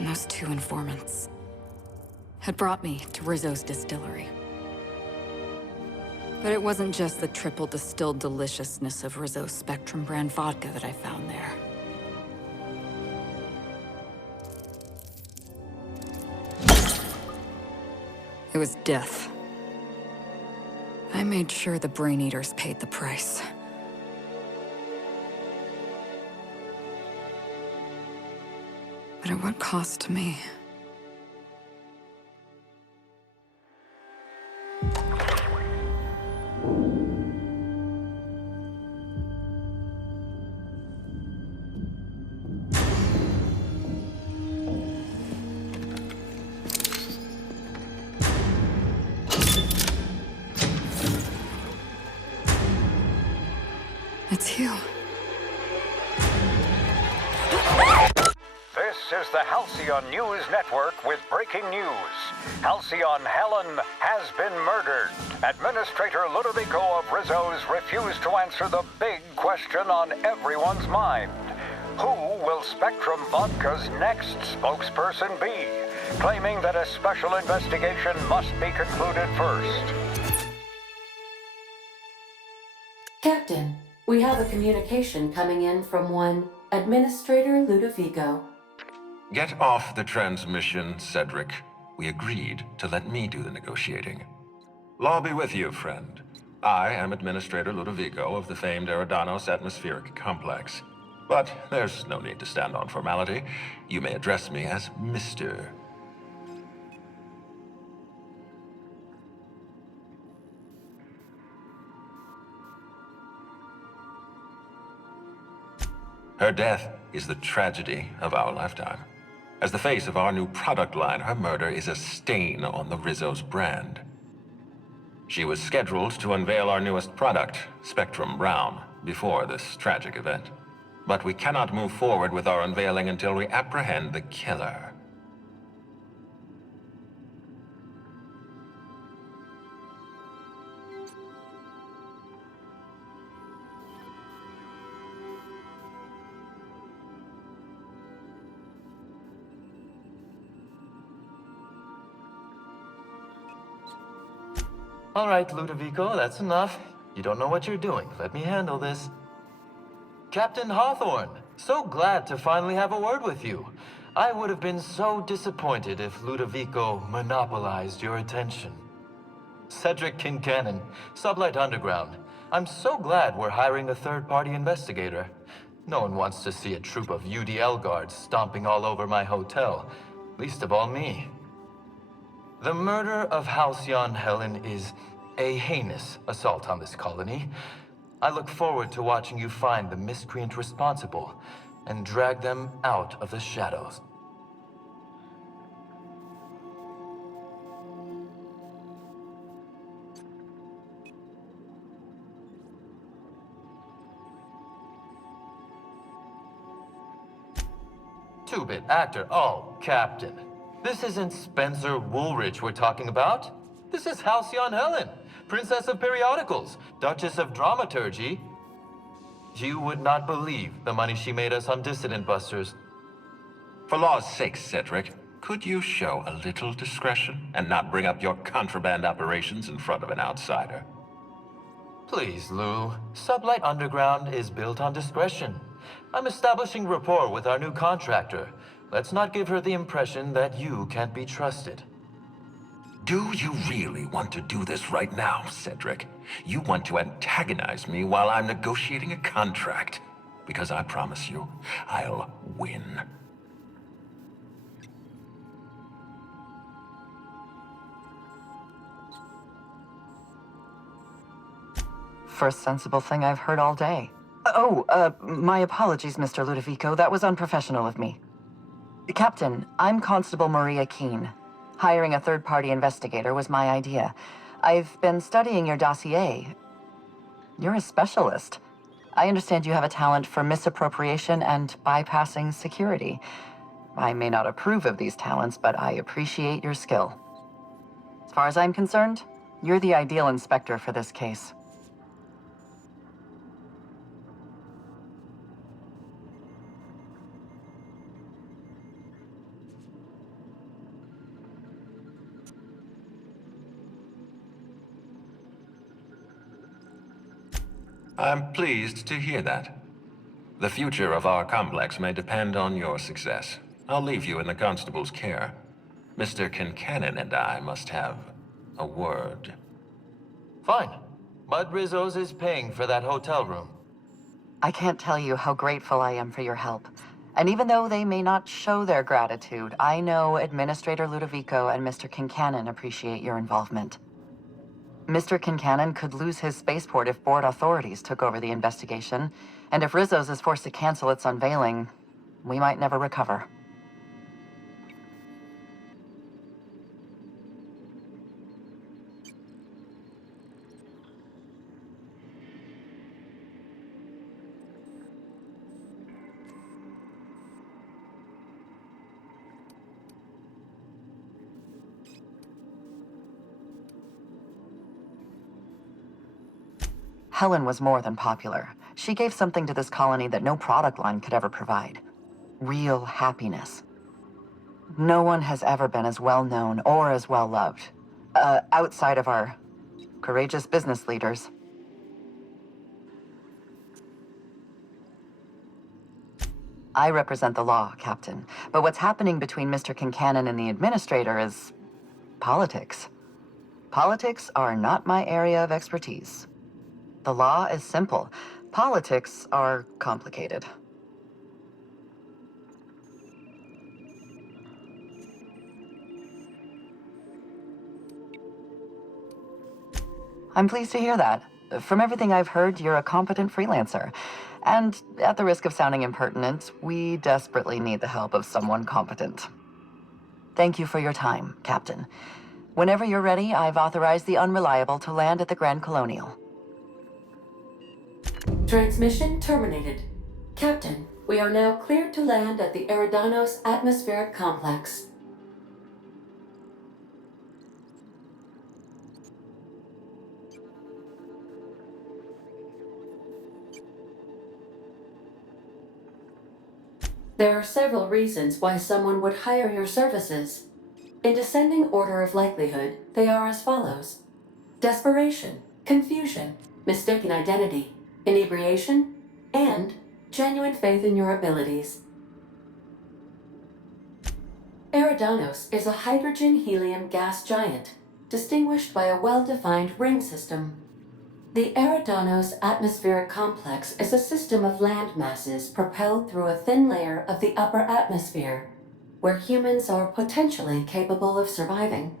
And those two informants had brought me to Rizzo's distillery. But it wasn't just the triple distilled deliciousness of Rizzo's Spectrum brand vodka that I found there. It was death. I made sure the Brain Eaters paid the price. But at what cost to me? It's you. This is the Halcyon News Network with breaking news. Halcyon Helen has been murdered. Administrator Ludovico of Rizzo's refused to answer the big question on everyone's mind. Who will Spectrum Vodka's next spokesperson be? Claiming that a special investigation must be concluded first. Captain, we have a communication coming in from one Administrator Ludovico. Get off the transmission, Cedric. We agreed to let me do the negotiating. Law be with you, friend. I am Administrator Ludovico of the famed Erídano's atmospheric complex. But there's no need to stand on formality. You may address me as Mr. Her death is the tragedy of our lifetime. As the face of our new product line, her murder is a stain on the Rizzo's brand. She was scheduled to unveil our newest product, Spectrum Brown, before this tragic event. But we cannot move forward with our unveiling until we apprehend the killer. All right, Ludovico, that's enough. You don't know what you're doing. Let me handle this. Captain Hawthorne, so glad to finally have a word with you. I would have been so disappointed if Ludovico monopolized your attention. Cedric Kincannon, Sublight Underground. I'm so glad we're hiring a third-party investigator. No one wants to see a troop of UDL guards stomping all over my hotel, least of all me. The murder of Halcyon Helen is a heinous assault on this colony. I look forward to watching you find the miscreant responsible and drag them out of the shadows. Two-bit actor. Oh, Captain. This isn't Spencer Woolridge we're talking about. This is Halcyon Helen, Princess of Periodicals, Duchess of Dramaturgy. You would not believe the money she made us on Dissident Busters. For law's sake, Cedric, could you show a little discretion and not bring up your contraband operations in front of an outsider? Please, Lou. Sublight Underground is built on discretion. I'm establishing rapport with our new contractor. Let's not give her the impression that you can't be trusted. Do you really want to do this right now, Cedric? You want to antagonize me while I'm negotiating a contract. Because I promise you, I'll win. First sensible thing I've heard all day. My apologies, Mr. Ludovico. That was unprofessional of me. Captain, I'm Constable Maria Keene. Hiring a third-party investigator was my idea. I've been studying your dossier. You're a specialist. I understand you have a talent for misappropriation and bypassing security. I may not approve of these talents, but I appreciate your skill. As far as I'm concerned, you're the ideal inspector for this case. I'm pleased to hear that. The future of our complex may depend on your success. I'll leave you in the constable's care. Mr. Kincannon and I must have a word. Fine. Mud Rizzo's is paying for that hotel room. I can't tell you how grateful I am for your help. And even though they may not show their gratitude, I know Administrator Ludovico and Mr. Kincannon appreciate your involvement. Mr. Kincannon could lose his spaceport if board authorities took over the investigation, and if Rizzo's is forced to cancel its unveiling, we might never recover. Helen was more than popular. She gave something to this colony that no product line could ever provide. Real happiness. No one has ever been as well known or as well loved. Outside of our courageous business leaders. I represent the law, Captain. But what's happening between Mr. Kincannon and the Administrator is politics. Politics are not my area of expertise. The law is simple. Politics are complicated. I'm pleased to hear that. From everything I've heard, you're a competent freelancer. And at the risk of sounding impertinent, we desperately need the help of someone competent. Thank you for your time, Captain. Whenever you're ready, I've authorized the Unreliable to land at the Grand Colonial. Transmission terminated. Captain, we are now cleared to land at the Erídanos atmospheric complex. There are several reasons why someone would hire your services. In descending order of likelihood, they are as follows: desperation, confusion, mistaken identity, inebriation, and genuine faith in your abilities. Erídanos is a hydrogen-helium gas giant, distinguished by a well-defined ring system. The Erídanos atmospheric complex is a system of land masses propelled through a thin layer of the upper atmosphere, where humans are potentially capable of surviving.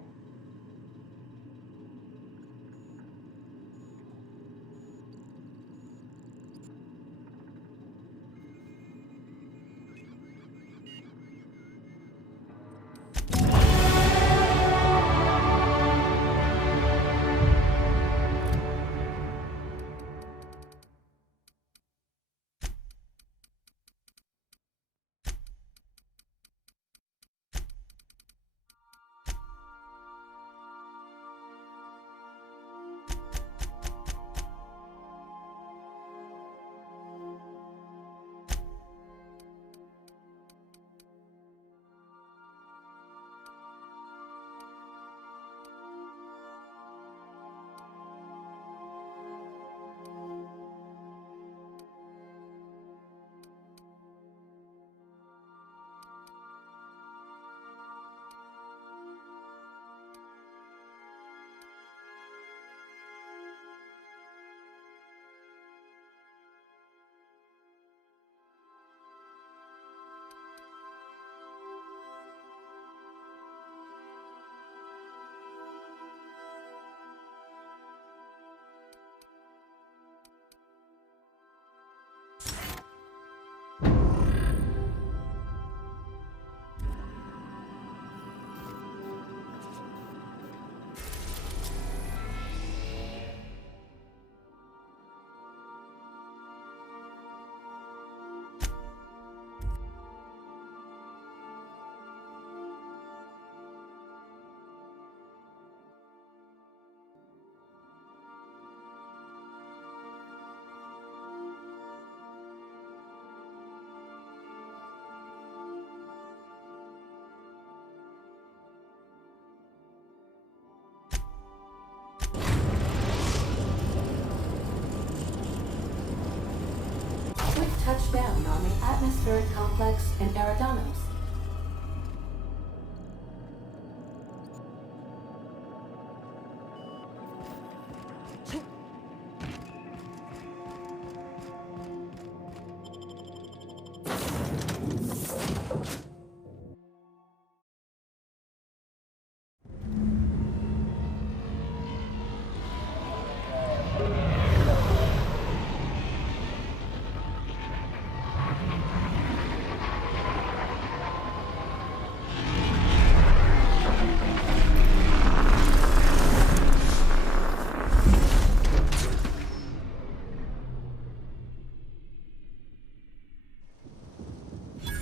down on the atmospheric complex in Erídanos.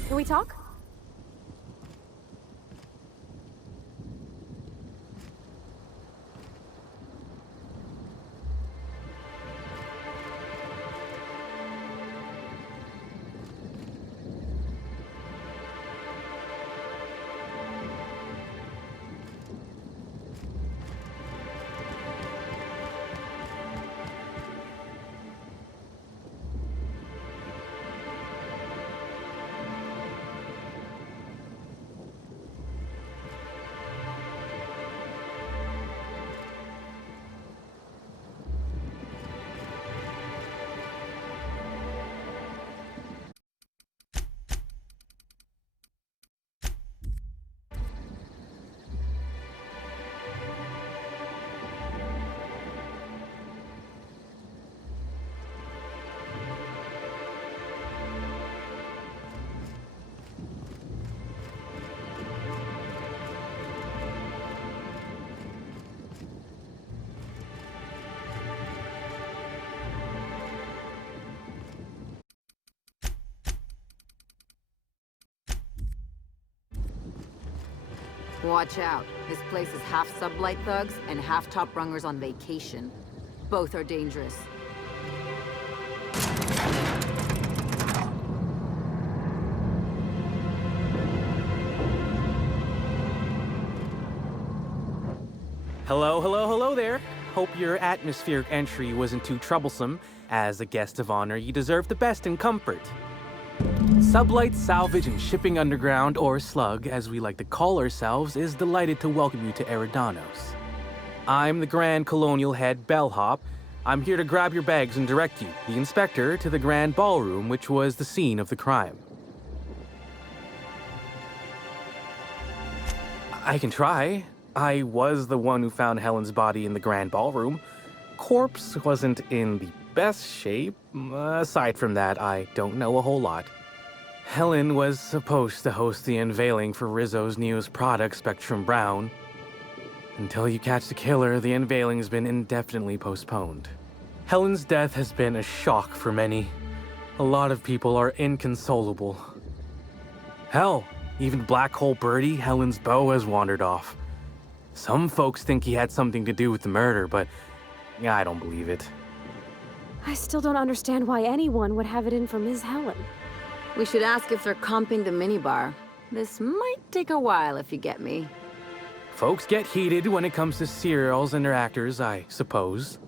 Can we talk? Watch out. This place is half sublight thugs and half top rungers on vacation. Both are dangerous. Hello there. Hope your atmospheric entry wasn't too troublesome. As a guest of honor, you deserve the best in comfort. Sublight Salvage and Shipping Underground, or Slug, as we like to call ourselves, is delighted to welcome you to Erídanos. I'm the Grand Colonial Head Bellhop. I'm here to grab your bags and direct you, the Inspector, to the Grand Ballroom, which was the scene of the crime. I can try. I was the one who found Helen's body in the Grand Ballroom. Corpse wasn't in the best shape. Aside from that, I don't know a whole lot. Helen was supposed to host the unveiling for Rizzo's newest product, Spectrum Brown. Until you catch the killer, the unveiling's been indefinitely postponed. Helen's death has been a shock for many. A lot of people are inconsolable. Hell, even Black Hole Birdie, Helen's beau, has wandered off. Some folks think he had something to do with the murder, but I don't believe it. I still don't understand why anyone would have it in for Ms. Helen. We should ask if they're comping the minibar. This might take a while, if you get me. Folks get heated when it comes to serials and their actors, I suppose.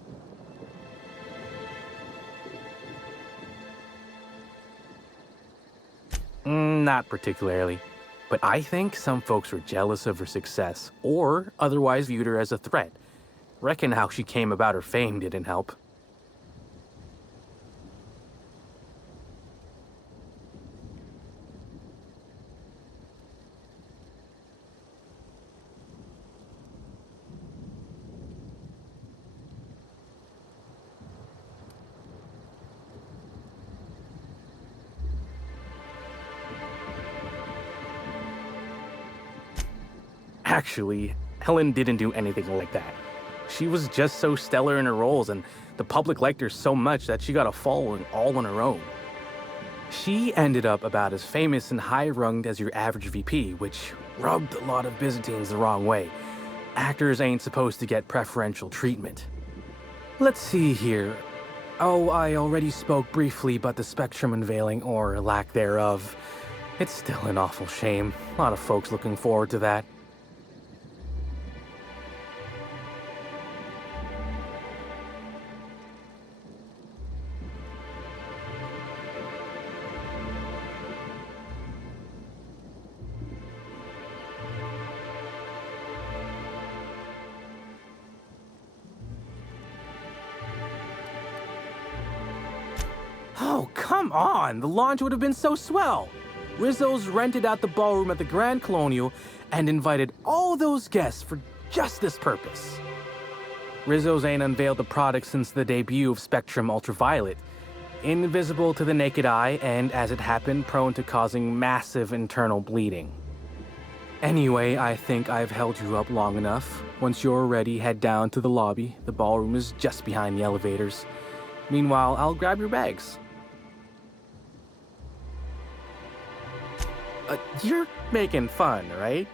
Not particularly. But I think some folks were jealous of her success, or otherwise viewed her as a threat. Reckon how she came about her fame didn't help. Actually, Helen didn't do anything like that. She was just so stellar in her roles, and the public liked her so much that she got a following all on her own. She ended up about as famous and high-runged as your average VP, which rubbed a lot of Byzantines the wrong way. Actors ain't supposed to get preferential treatment. Let's see here. Oh, I already spoke briefly about the Spectrum unveiling, or lack thereof. It's still an awful shame. A lot of folks looking forward to that. Come on, the launch would have been so swell. Rizzo's rented out the ballroom at the Grand Colonial and invited all those guests for just this purpose. Rizzo's ain't unveiled the product since the debut of Spectrum Ultraviolet. Invisible to the naked eye and, as it happened, prone to causing massive internal bleeding. Anyway, I think I've held you up long enough. Once you're ready, head down to the lobby. The ballroom is just behind the elevators. Meanwhile, I'll grab your bags. You're making fun, right?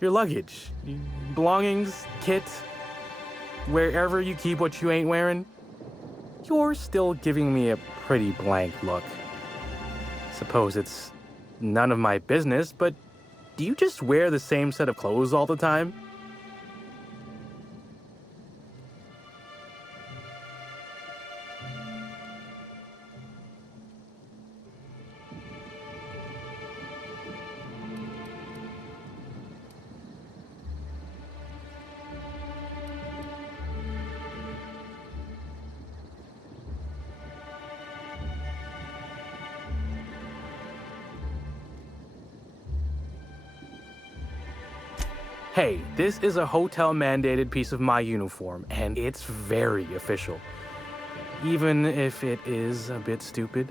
Your luggage, belongings, kit, wherever you keep what you ain't wearing. You're still giving me a pretty blank look. Suppose it's none of my business, but do you just wear the same set of clothes all the time? Hey, this is a hotel-mandated piece of my uniform, and it's very official. Even if it is a bit stupid.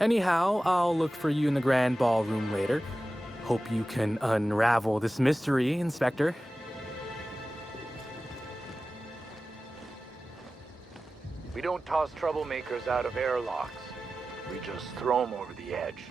Anyhow, I'll look for you in the grand ballroom later. Hope you can unravel this mystery, Inspector. We don't toss troublemakers out of airlocks. We just throw them over the edge.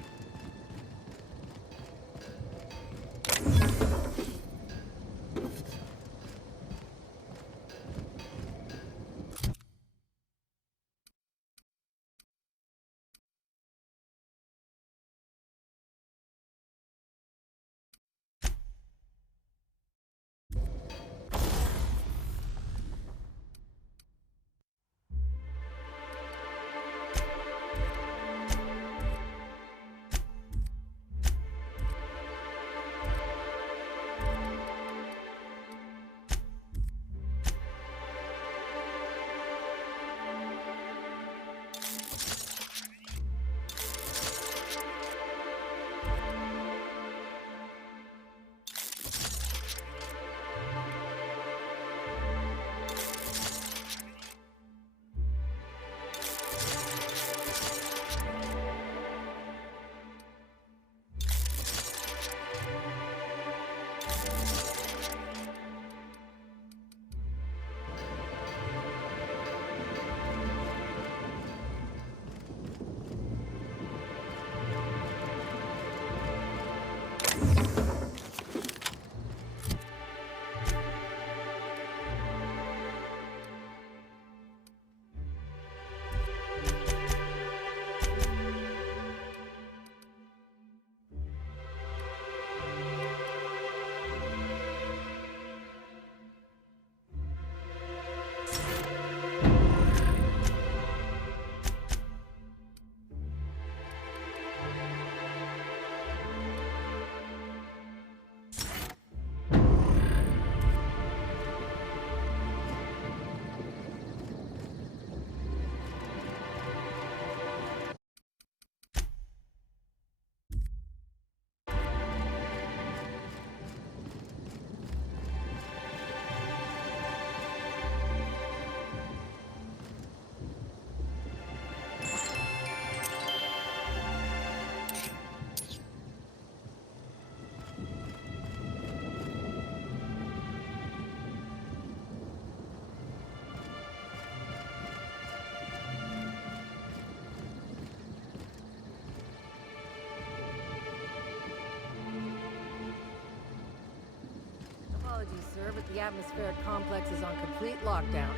Sir, but the atmospheric complex is on complete lockdown.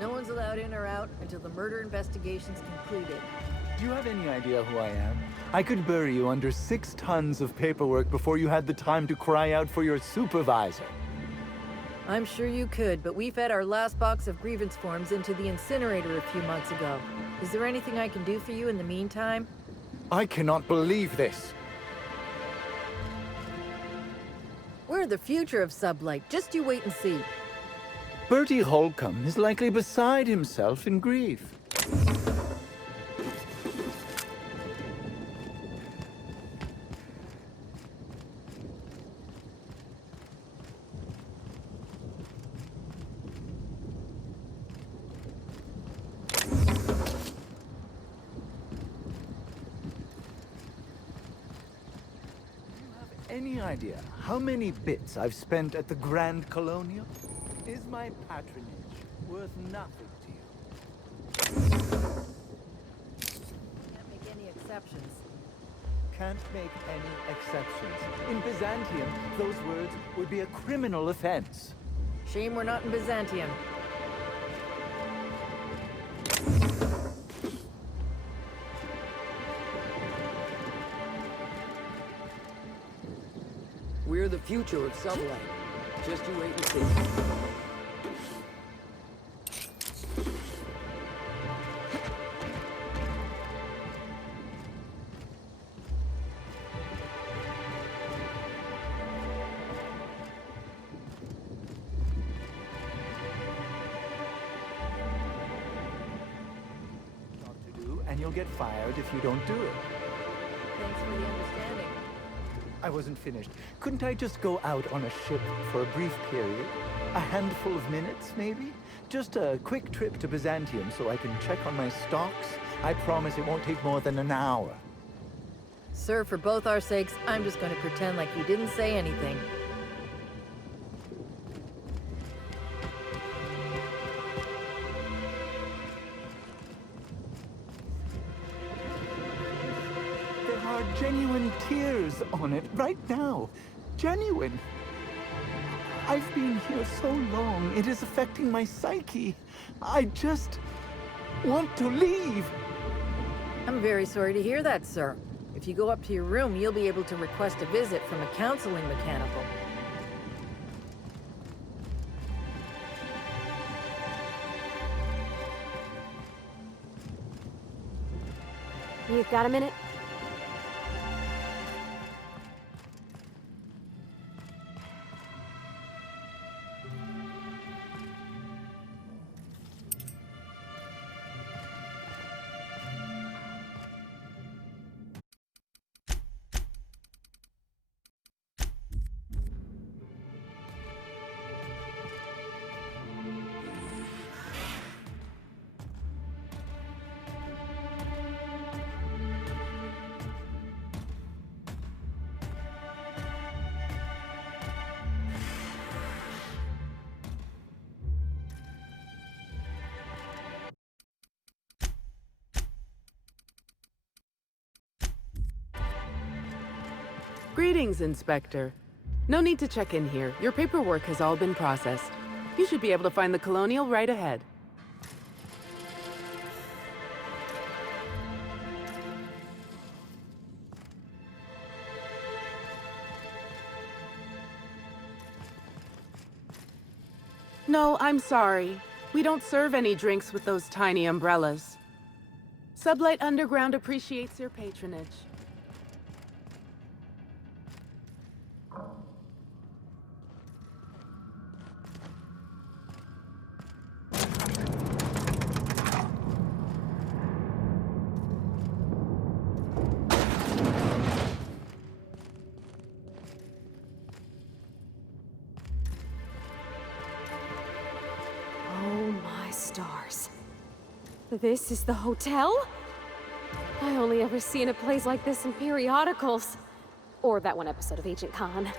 No one's allowed in or out until the murder investigation's concluded. Do you have any idea who I am? I could bury you under 6 tons of paperwork before you had the time to cry out for your supervisor. I'm sure you could, but we fed our last box of grievance forms into the incinerator a few months ago. Is there anything I can do for you in the meantime? I cannot believe this. We're the future of Sublight. Just you wait and see. Bertie Holcomb is likely beside himself in grief. any idea how many bits I've spent at the Grand Colonial? Is my patronage worth nothing to you? Can't make any exceptions. Can't make any exceptions. In Byzantium, those words would be a criminal offense. Shame we're not in Byzantium. We're the future of Sublight. Just you wait and see. And you'll get fired if you don't do it. Thanks for the understanding. I wasn't finished. Couldn't I just go out on a ship for a brief period? A handful of minutes, maybe? Just a quick trip to Byzantium so I can check on my stocks. I promise it won't take more than an hour. Sir, for both our sakes, I'm just going to pretend like you didn't say anything. There are genuine tears on it right now. Genuine. I've been here so long, it is affecting my psyche. I just want to leave. I'm very sorry to hear that, sir. If you go up to your room, you'll be able to request a visit from a counseling mechanical. You've got a minute? Greetings, Inspector. No need to check in here. Your paperwork has all been processed. You should be able to find the Colonial right ahead. No, I'm sorry. We don't serve any drinks with those tiny umbrellas. Sublight Underground appreciates your patronage. Oh my stars. This is the hotel? I only ever seen a place like this in periodicals. Or that one episode of Agent Khan.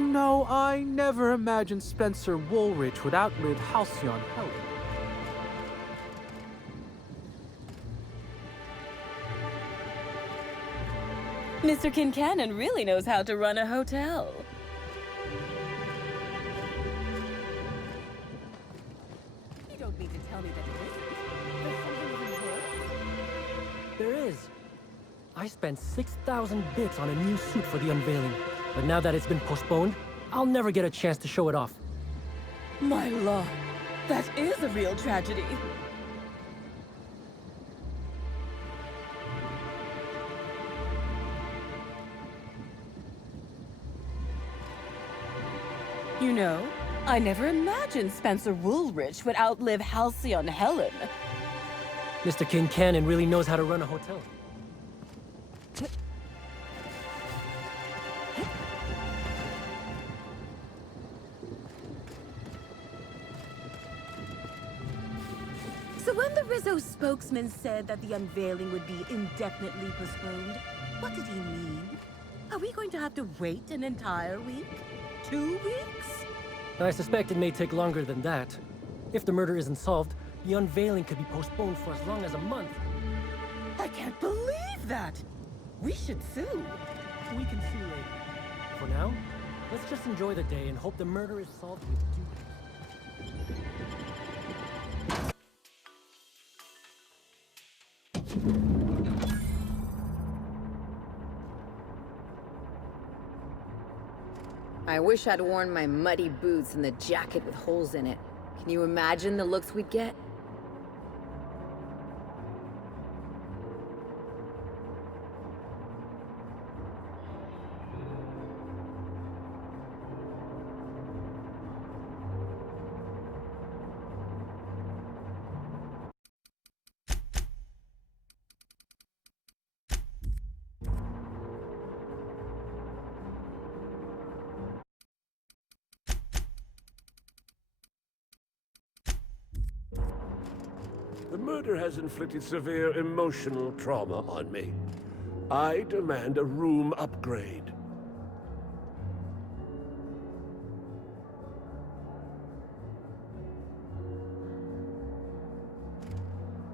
No, I never imagined Spencer Woolrich would outlive Halcyon Helen. Mr. Kincannon really knows how to run a hotel. You don't mean to tell me that it isn't. There's something even worse. There is. I spent 6,000 bits on a new suit for the unveiling, but now that it's been postponed, I'll never get a chance to show it off. My lord, that is a real tragedy. You know, I never imagined Spencer Woolrich would outlive Halcyon Helen. Mr. Kincannon really knows how to run a hotel. So when the Rizzo spokesman said that the unveiling would be indefinitely postponed, what did he mean? Are we going to have to wait an entire week? 2 weeks? I suspect it may take longer than that. If the murder isn't solved, the unveiling could be postponed for as long as a month. I can't believe that! We should sue. We can sue later. For now, let's just enjoy the day and hope the murder is solved with due. I wish I'd worn my muddy boots and the jacket with holes in it. Can you imagine the looks we'd get? The murder has inflicted severe emotional trauma on me. I demand a room upgrade.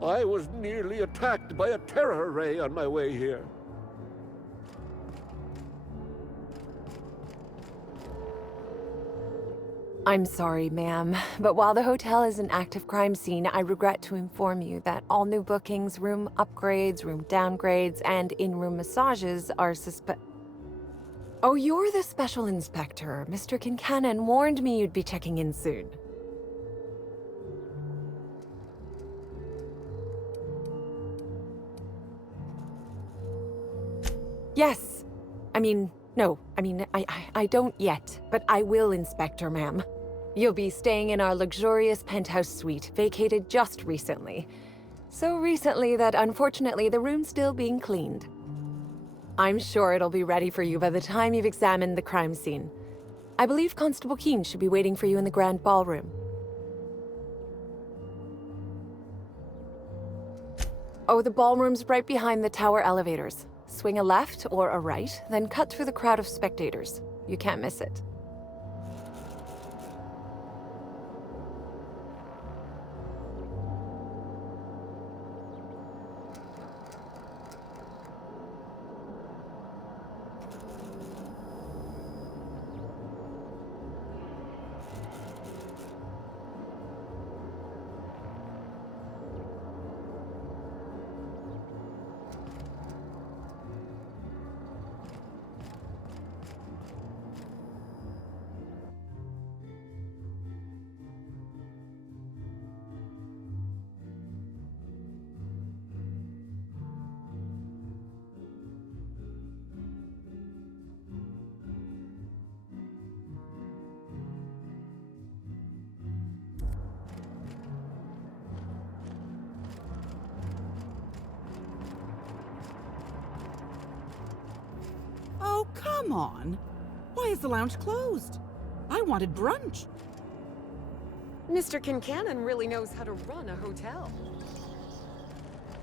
I was nearly attacked by a terror ray on my way here. I'm sorry, ma'am, but while the hotel is an active crime scene, I regret to inform you that all new bookings, room upgrades, room downgrades, and in-room massages are Oh, you're the special inspector. Mr. Kincannon warned me you'd be checking in soon. Yes. I don't yet, but I will, Inspector, ma'am. You'll be staying in our luxurious penthouse suite, vacated just recently. So recently that unfortunately the room's still being cleaned. I'm sure it'll be ready for you by the time you've examined the crime scene. I believe Constable Keene should be waiting for you in the grand ballroom. Oh, the ballroom's right behind the tower elevators. Swing a left or a right, then cut through the crowd of spectators. You can't miss it. Oh, come on. Why is the lounge closed? I wanted brunch. Mr. Kincannon really knows how to run a hotel.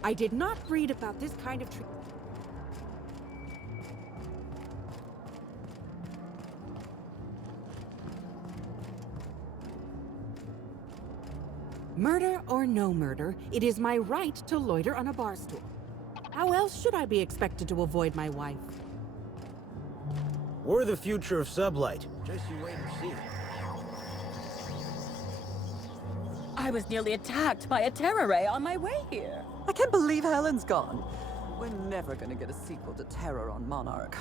I did not read about this kind of Murder or no murder, it is my right to loiter on a bar stool. How else should I be expected to avoid my wife? We're the future of Sublight. Just you wait and see. I was nearly attacked by a terror ray on my way here. I can't believe Helen's gone. We're never gonna get a sequel to Terror on Monarch.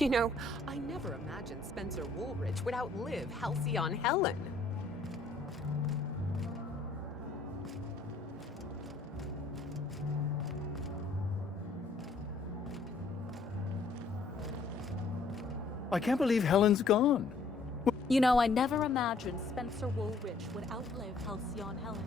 You know, I never imagined Spencer Woolrich would outlive Halcyon Helen. I can't believe Helen's gone. You know, I never imagined Spencer Woolrich would outlive Halcyon Helen.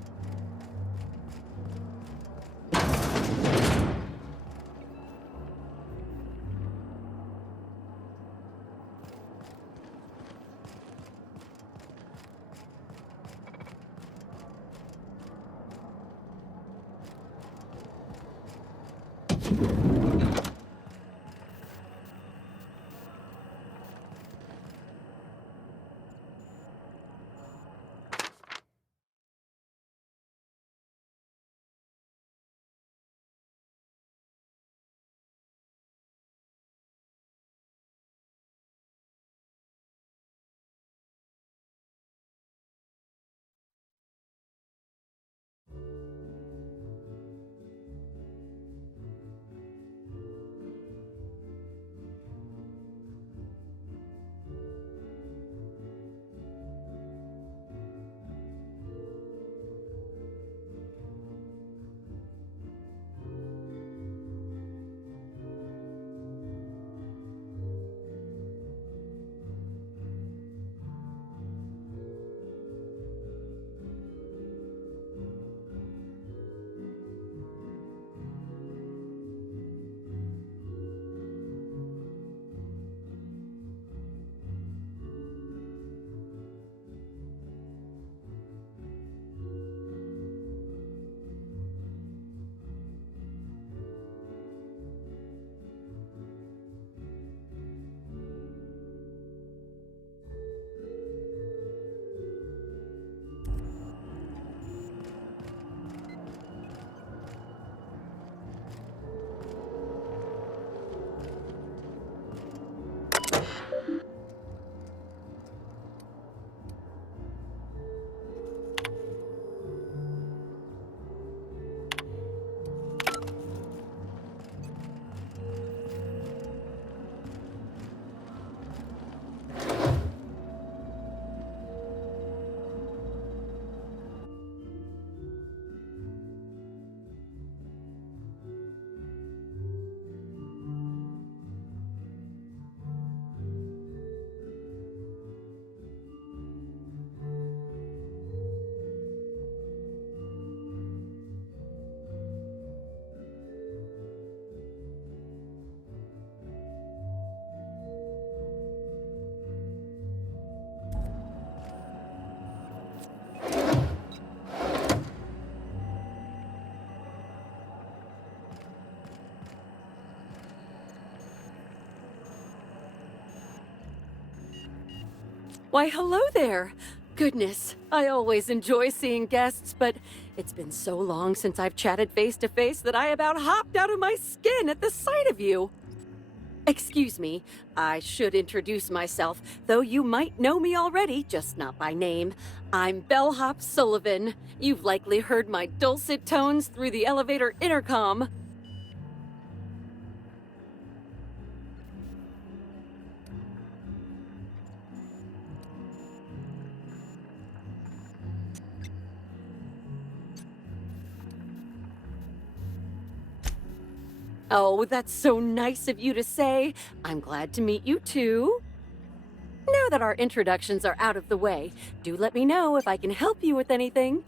Why, hello there. Goodness, I always enjoy seeing guests, but it's been so long since I've chatted face to face that I about hopped out of my skin at the sight of you. Excuse me, I should introduce myself, though you might know me already, just not by name. I'm Bellhop Sullivan. You've likely heard my dulcet tones through the elevator intercom. Oh, that's so nice of you to say. I'm glad to meet you too. Now that our introductions are out of the way, do let me know if I can help you with anything.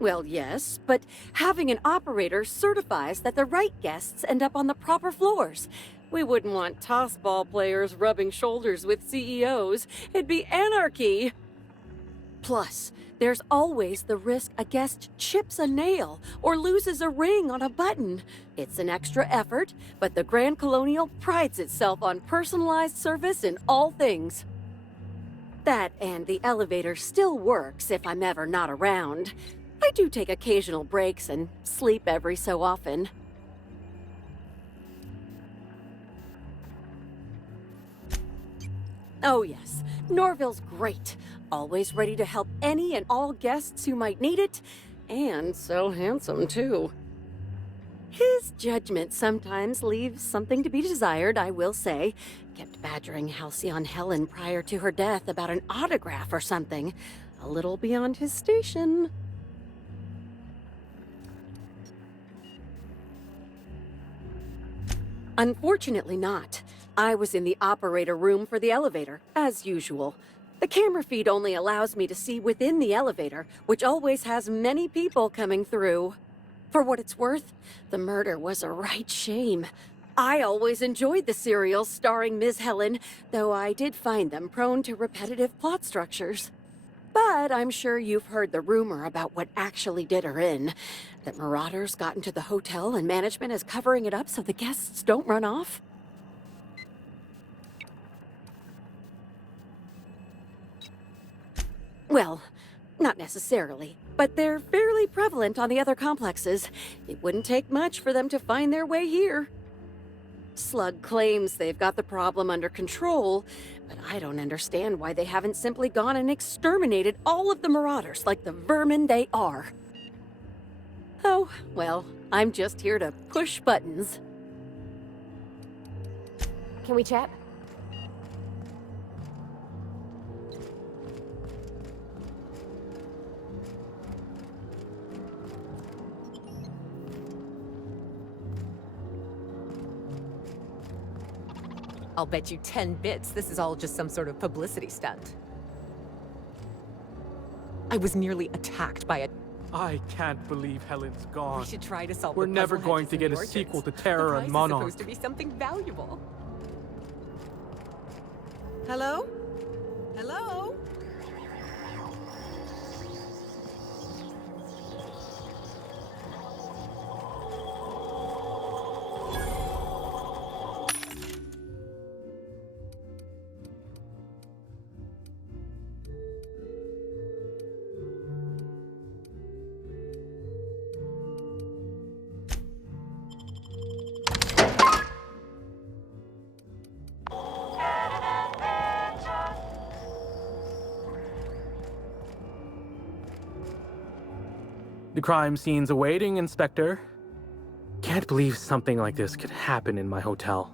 Well, yes, but having an operator certifies that the right guests end up on the proper floors. We wouldn't want tossball players rubbing shoulders with CEOs. It'd be anarchy. Plus, there's always the risk a guest chips a nail or loses a ring on a button. It's an extra effort, but the Grand Colonial prides itself on personalized service in all things. That and the elevator still works if I'm ever not around. I do take occasional breaks and sleep every so often. Oh yes, Norville's great. Always ready to help any and all guests who might need it, and so handsome too. His judgment sometimes leaves something to be desired, I will say. Kept badgering Halcyon Helen prior to her death about an autograph or something. A little beyond his station. Unfortunately not. I was in the operator room for the elevator, as usual. The camera feed only allows me to see within the elevator, which always has many people coming through. For what it's worth, the murder was a right shame. I always enjoyed the serials starring Ms. Helen, though I did find them prone to repetitive plot structures. But I'm sure you've heard the rumor about what actually did her in. That marauders got into the hotel and management is covering it up so the guests don't run off. Well, not necessarily, but they're fairly prevalent on the other complexes. It wouldn't take much for them to find their way here. Slug claims they've got the problem under control, but I don't understand why they haven't simply gone and exterminated all of the marauders like the vermin they are. Oh, well, I'm just here to push buttons. Can we chat? I'll bet you 10 bits this is all just some sort of publicity stunt. I was nearly attacked by a... I can't believe Helen's gone. We should try to solve We're the never puzzle going hedges to in get the a orchards. sequel to Terror The and prize Monarch. is supposed to be something valuable. Hello? Hello? The crime scene's awaiting, Inspector. Can't believe something like this could happen in my hotel.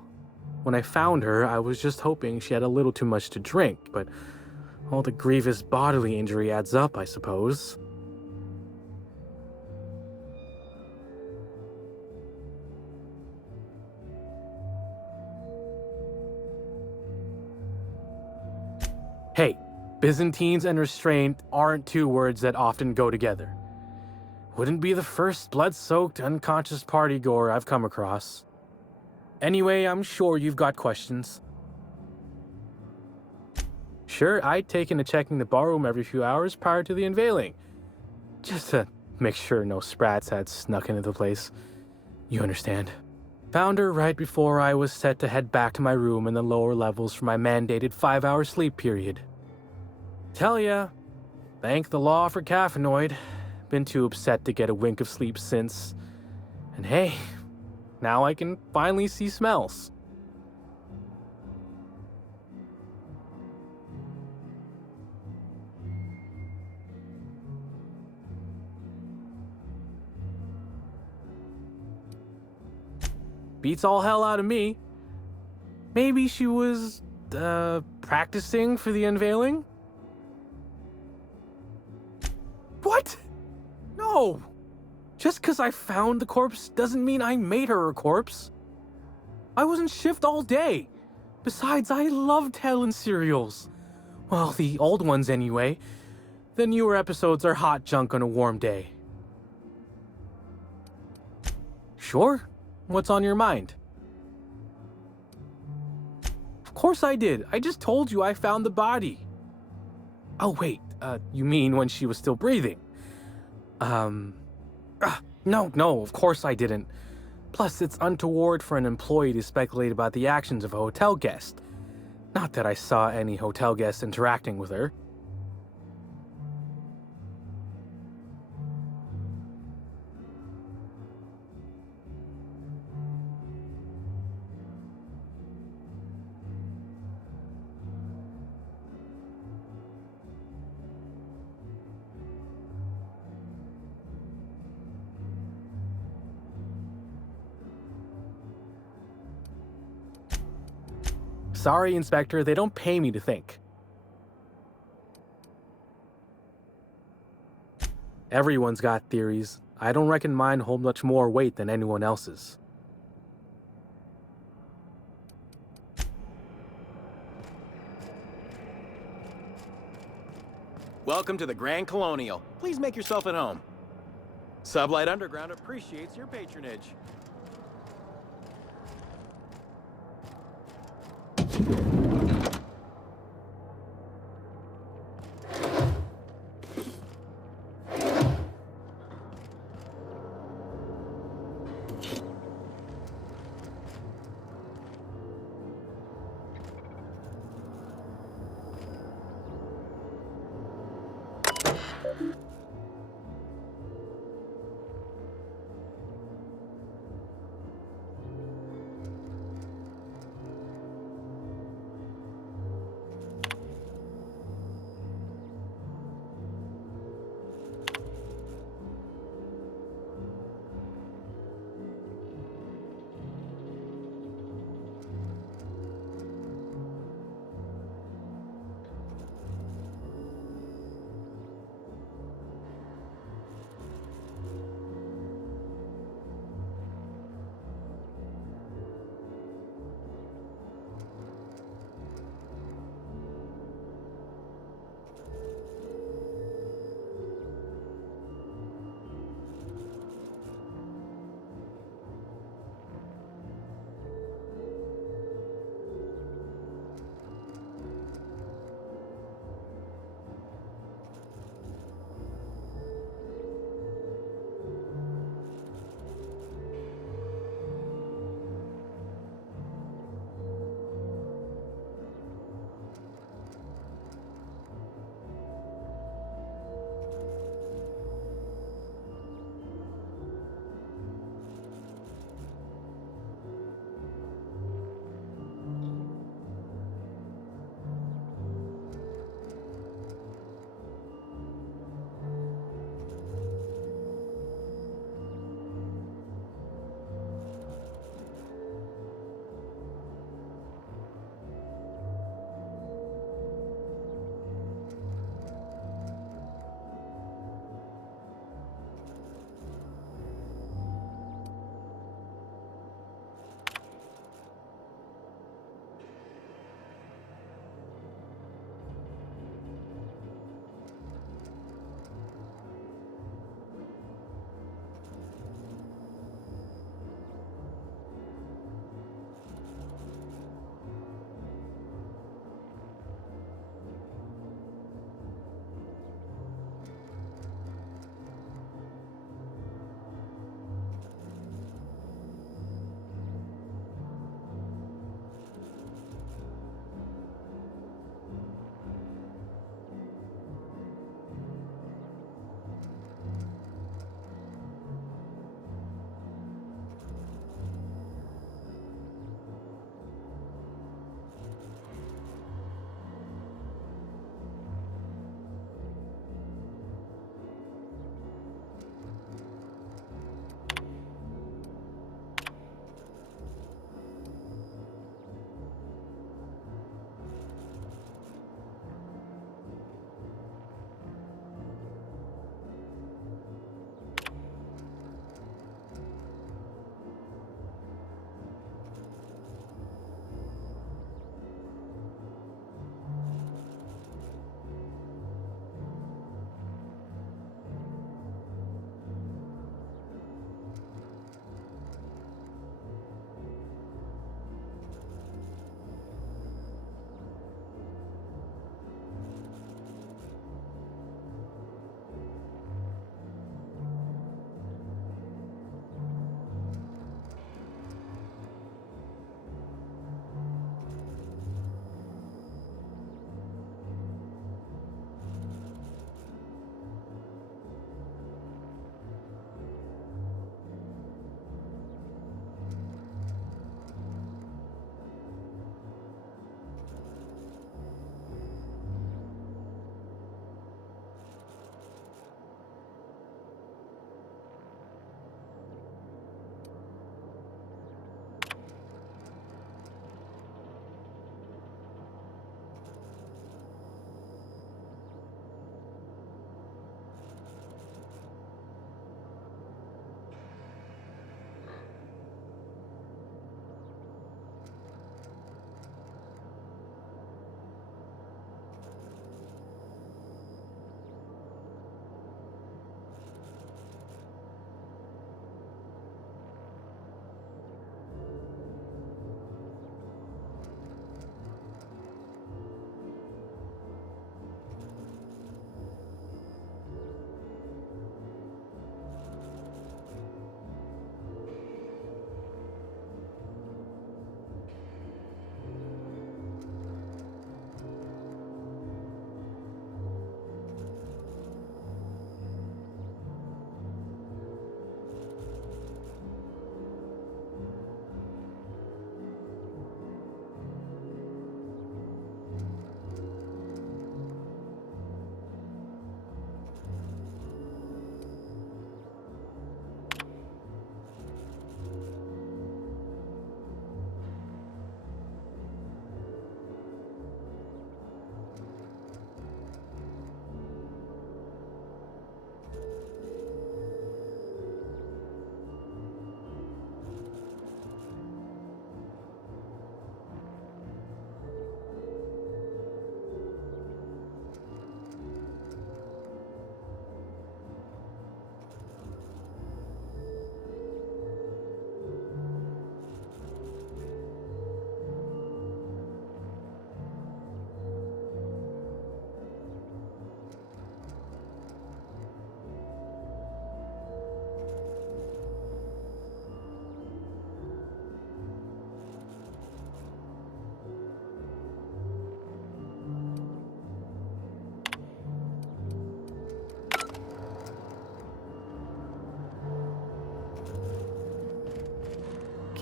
When I found her, I was just hoping she had a little too much to drink, but all the grievous bodily injury adds up, I suppose. Hey, Byzantines and restraint aren't two words that often go together. Wouldn't be the first blood-soaked, unconscious party-goer I've come across. Anyway, I'm sure you've got questions. Sure, I'd taken to checking the barroom every few hours prior to the unveiling. Just to make sure no sprats had snuck into the place. You understand. Found her right before I was set to head back to my room in the lower levels for my mandated 5-hour sleep period. Tell ya, thank the law for caffeinoid. Been too upset to get a wink of sleep since. And hey, now I can finally see smells. Beats all hell out of me. Maybe she was, practicing for the unveiling? What? No! Just because I found the corpse doesn't mean I made her a corpse. I was in shift all day. Besides, I loved Helen serials. Well, the old ones anyway. The newer episodes are hot junk on a warm day. Sure? What's on your mind? Of course I did. I just told you I found the body. Oh, wait. You mean when she was still breathing? No, of course I didn't. Plus, it's untoward for an employee to speculate about the actions of a hotel guest. Not that I saw any hotel guests interacting with her. Sorry, Inspector, they don't pay me to think. Everyone's got theories. I don't reckon mine hold much more weight than anyone else's. Welcome to the Grand Colonial. Please make yourself at home. Sublight Underground appreciates your patronage.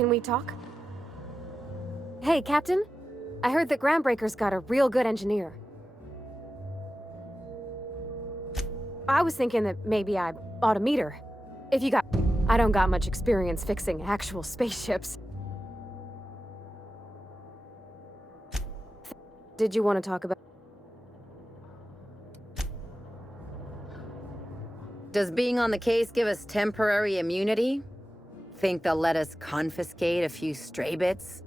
Can we talk? Hey, Captain. I heard that Groundbreaker's got a real good engineer. I was thinking that maybe I ought to meet her. If you got... I don't got much experience fixing actual spaceships. Did you want to talk about... Does being on the case give us temporary immunity? Think they'll let us confiscate a few stray bits?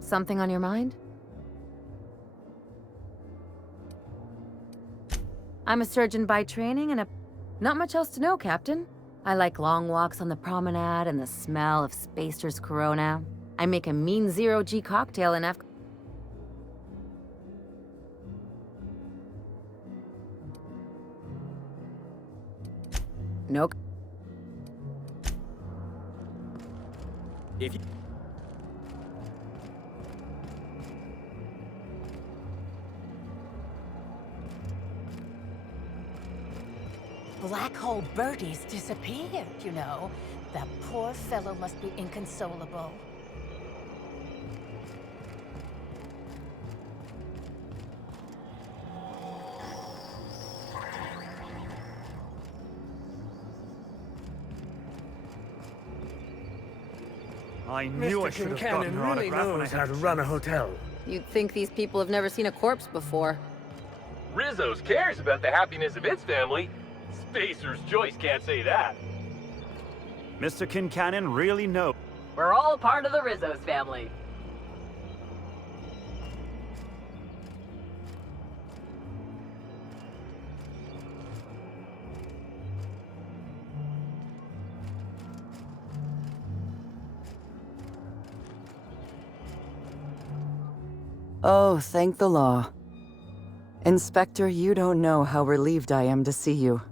Something on your mind? I'm a surgeon by training and not much else to know, Captain. I like long walks on the promenade and the smell of Spacer's Corona. I make a mean zero-G cocktail in F... No. If you... Black Hole Birdie's disappeared, you know. That poor fellow must be inconsolable. I knew I should have gotten her autograph when I had to run a hotel. You'd think these people have never seen a corpse before. Rizzo's cares about the happiness of its family. Spacer's Joyce can't say that. Mr. Kincannon really knows. We're all part of the Rizzo's family. Oh, thank the law. Inspector, you don't know how relieved I am to see you.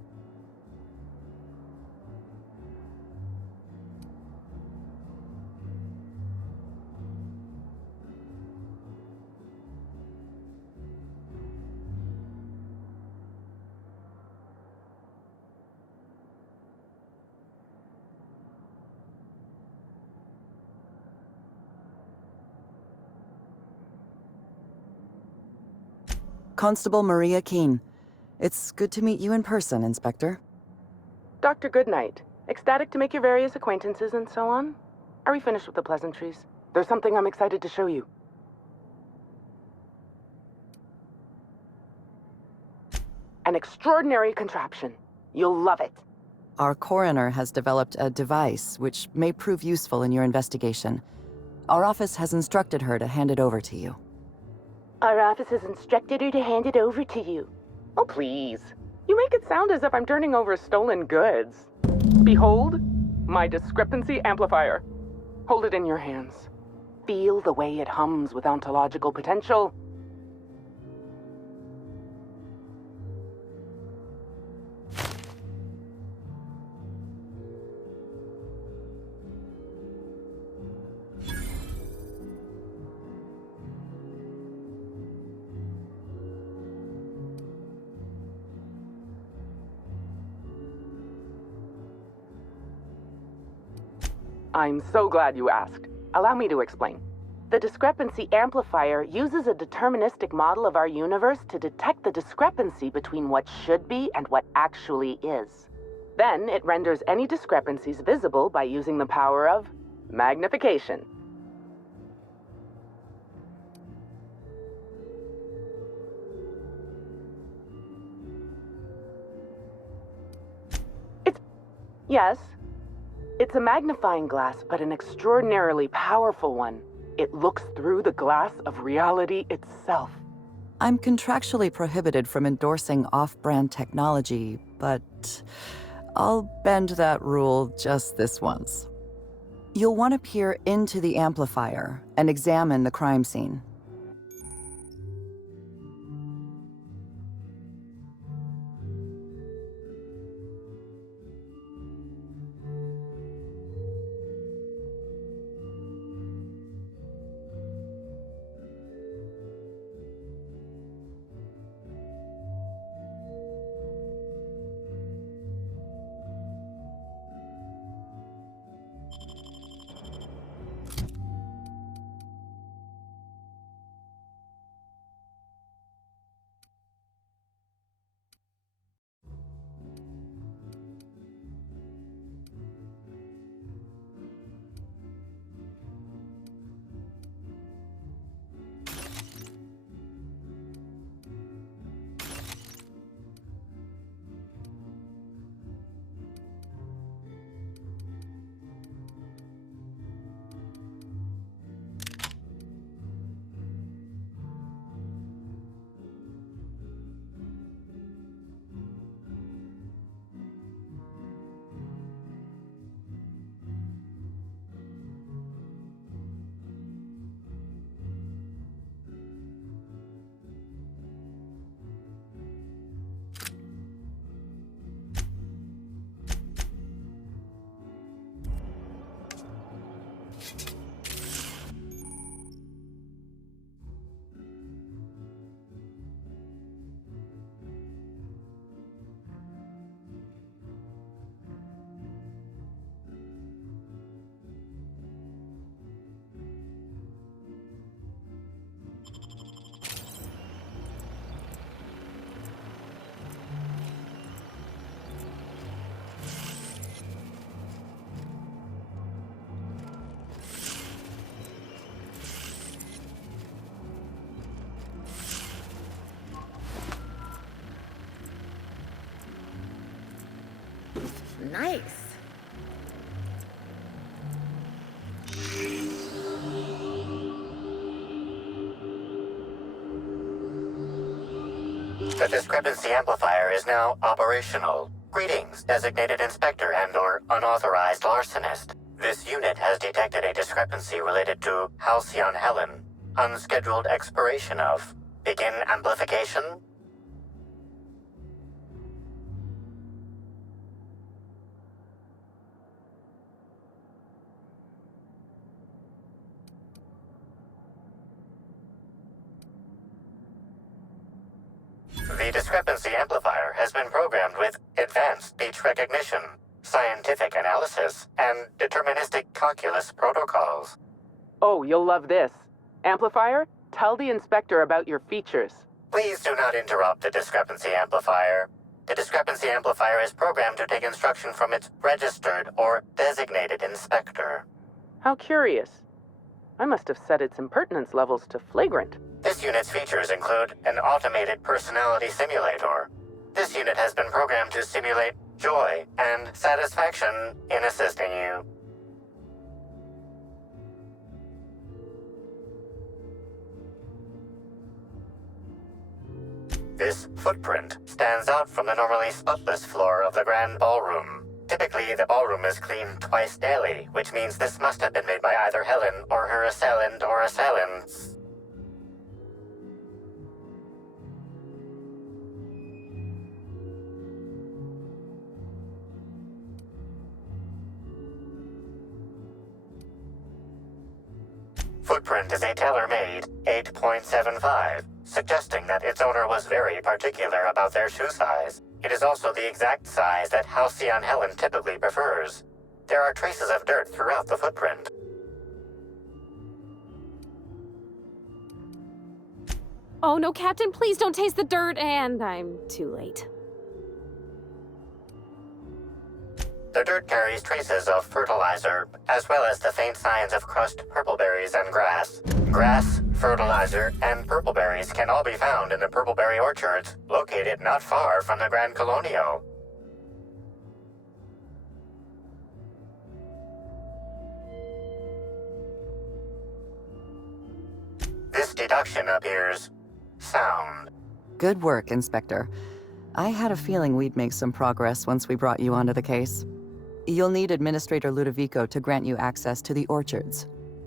Constable Maria Keene. It's good to meet you in person, Inspector. Dr. Goodnight. Ecstatic to make your various acquaintances and so on? Are we finished with the pleasantries? There's something I'm excited to show you. An extraordinary contraption. You'll love it. Our coroner has developed a device which may prove useful in your investigation. Our office has instructed her to hand it over to you. Our office has instructed her to hand it over to you. Oh, please. You make it sound as if I'm turning over stolen goods. Behold, my discrepancy amplifier. Hold it in your hands. Feel the way it hums with ontological potential. I'm so glad you asked. Allow me to explain. The discrepancy amplifier uses a deterministic model of our universe to detect the discrepancy between what should be and what actually is. Then it renders any discrepancies visible by using the power of magnification. Yes. It's a magnifying glass, but an extraordinarily powerful one. It looks through the glass of reality itself. I'm contractually prohibited from endorsing off-brand technology, but I'll bend that rule just this once. You'll want to peer into the amplifier and examine the crime scene. Nice. The discrepancy amplifier is now operational. Greetings, designated inspector and/or unauthorized larcenist. This unit has detected a discrepancy related to Halcyon Helen. Unscheduled expiration of. Begin amplification. The discrepancy amplifier has been programmed with advanced speech recognition, scientific analysis, and deterministic calculus protocols. Oh, you'll love this. Amplifier, tell the inspector about your features. Please do not interrupt the discrepancy amplifier. The discrepancy amplifier is programmed to take instruction from its registered or designated inspector. How curious. I must have set its impertinence levels to flagrant. This unit's features include an automated personality simulator. This unit has been programmed to simulate joy and satisfaction in assisting you. This footprint stands out from the normally spotless floor of the grand ballroom. Typically, the ballroom is cleaned twice daily, which means this must have been made by either Helen or her assailant or assailants. Footprint is a tailor-made 8.75, suggesting that its owner was very particular about their shoe size. It is also the exact size that Halcyon Helen typically prefers. There are traces of dirt throughout the footprint. Oh no, Captain, please don't taste the dirt, and I'm too late. The dirt carries traces of fertilizer, as well as the faint signs of crushed purpleberries and grass. Grass, fertilizer, and purpleberries can all be found in the purpleberry orchards, located not far from the Grand Colonial. This deduction appears sound. Good work, Inspector. I had a feeling we'd make some progress once we brought you onto the case. You'll need Administrator Ludovico to grant you access to the orchards.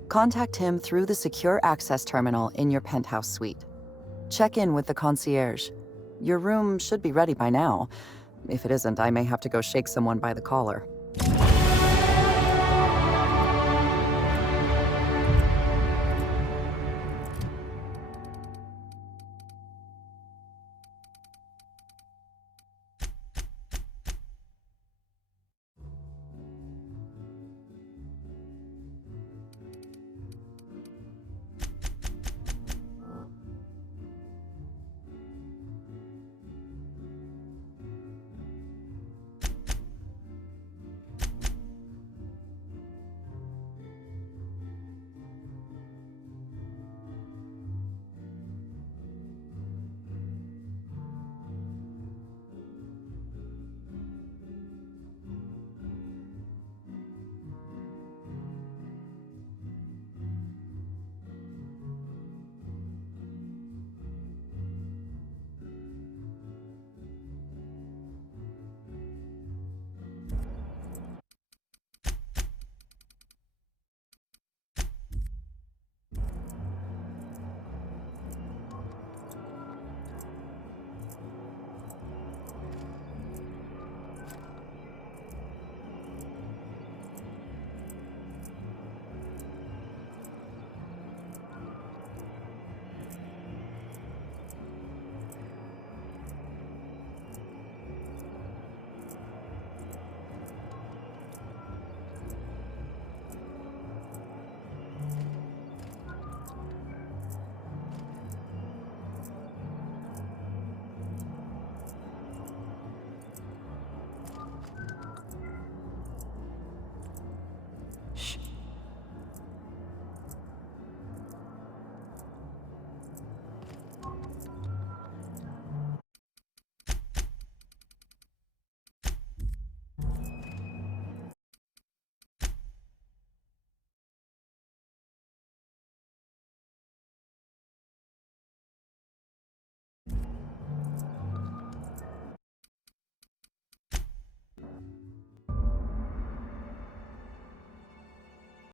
Contact him through the secure access terminal in your penthouse suite. Check in with the concierge. Your room should be ready by now. If it isn't, I may have to go shake someone by the collar.